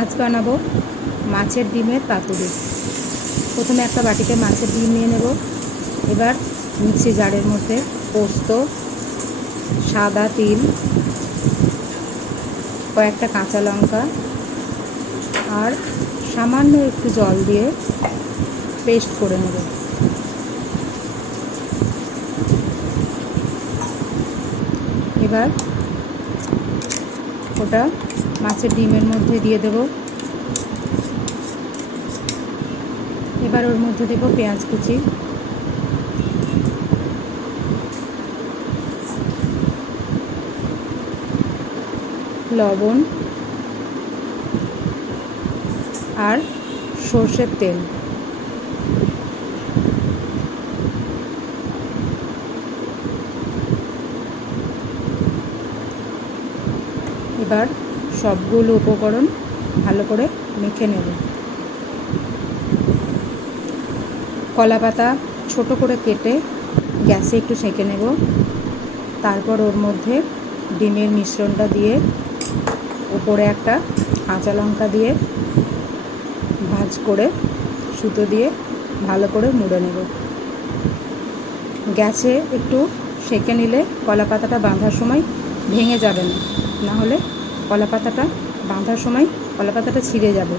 আজ বানাবো মাছের ডিমের পাতুরি প্রথমে একটা বাটিতে মাছের ডিম নিয়ে নেব। এবার মিক্সি জারের মধ্যে পোস্ত, সাদা তিল, কয়েকটা কাঁচা লঙ্কা আর সামান্য একটু জল দিয়ে পেস্ট করে নেব। এবার ওটা মাছের ডিমের মধ্যে দিয়ে দেব। এবার ওর মধ্যে দেব পেঁয়াজ কুচি। লবণ আর সর্ষের তেল। এবার সবগুলো উপকরণ ভালো করে মেখে নেব। কলা পাতা ছোটো করে কেটে গ্যাসে একটু সেঁকে নেব। তারপর ওর মধ্যে ডিমের মিশ্রণটা দিয়ে উপরে একটা কাঁচা লঙ্কা দিয়ে ভাজ করে সুতো দিয়ে ভালো করে মুড়ে নেব। গ্যাসে একটু সেঁকে নিলে কলা পাতাটা বাঁধার সময় ভেঙে যাবে না হলে কলা পাতাটা বাঁধার সময় কলা পাতাটা ছিঁড়ে যাবে।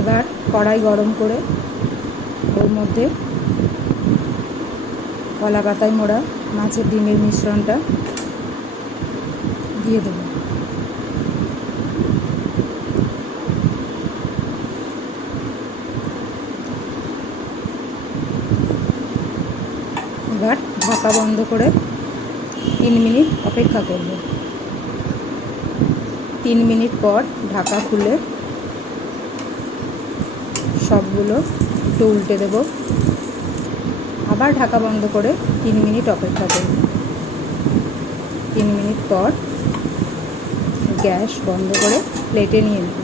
এবার কড়াই গরম করে ওর মধ্যে কলা পাতায় মোড়া মাছের ডিমের মিশ্রণটা দিয়ে দেবো। এবার ঢাকা বন্ধ করে তিন মিনিট অপেক্ষা করব। তিন মিনিট পর ঢাকা খুলে সবগুলো একটু উল্টে দেব। আবার ঢাকা বন্ধ করে তিন মিনিট অপেক্ষা করব। তিন মিনিট পর গ্যাস বন্ধ করে প্লেটে নিয়ে নেব